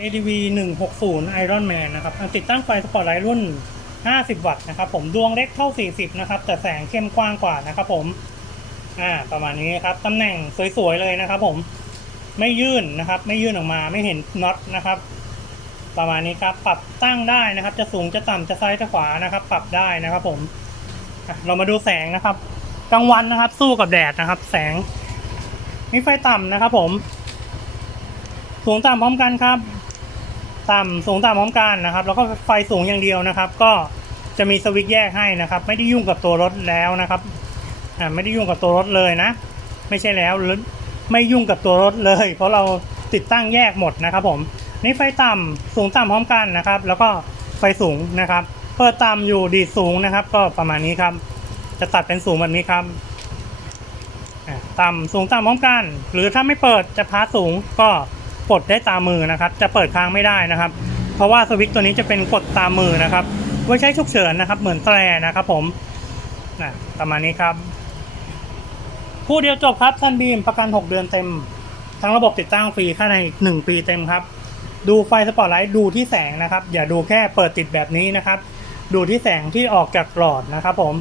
ADV 160 Iron Man นะครับติดตั้งไฟสปอตไลท์รุ่น 50 วัตต์นะครับผมดวงเล็กเท่า 40 นะครับ แต่แสงเข้มกว้างกว่านะครับผมอ่าประมาณนี้ครับตำแหน่งสวยๆเลยนะครับผมไม่ยื่นนะครับ ไม่ยื่นออกมาไม่เห็นน็อตนะครับ ประมาณนี้ครับปรับตั้งได้นะครับ จะสูงจะต่ำจะซ้ายจะขวานะครับ ปรับได้นะครับ ผมเรามาดูแสงนะครับกลางวันนะครับ สู้กับแดดนะครับ แสงมีไฟต่ำนะครับ ผม สูงต่ำพร้อมกันครับ ต่ำสูงต่ำพร้อมกันนะครับ แล้วก็ไฟสูงอย่างเดียวนะครับ ก็จะมีสวิตช์แยกให้นะครับ ไม่ได้ยุ่งกับตัวรถแล้วนะครับอ่าไม่ได้ยุ่งกับตัวรถเลยนะ ไม่ใช่แล้วหรือไม่ยุ่งกับตัวรถเลย เพราะเราติดตั้งแยกหมดนะครับ ผมนี่ไฟต่ำสูงต่ำพร้อมกันนะครับ แล้วก็ไฟสูงนะครับเปิดต่ำอยู่ดีสูงนะครับ ก็ประมาณนี้ครับ จะตัดเป็นสูงแบบนี้ครับอ่าต่ำสูงต่ำพร้อมกัน หรือถ้าไม่เปิดจะพาสูงก็ กดได้ตามมือนะครับ จะเปิดค้างไม่ได้นะครับ เพราะว่าสวิตช์ตัวนี้จะเป็นกดตามมือนะครับ ไว้ใช้ฉุกเฉินนะครับ เหมือนแตรนะครับผมนะประมาณนี้ครับคู่เดียวจบครับซันบีมประกัน 6 เดือนเต็ม ทั้งระบบติดตั้งฟรีค่าในอีก1ปีเต็มครับ ดูไฟสปอตไลท์ดูที่แสงนะครับ อย่าดูแค่เปิดติดแบบนี้นะครับ ดูที่แสงที่ออกจากหลอดนะครับผม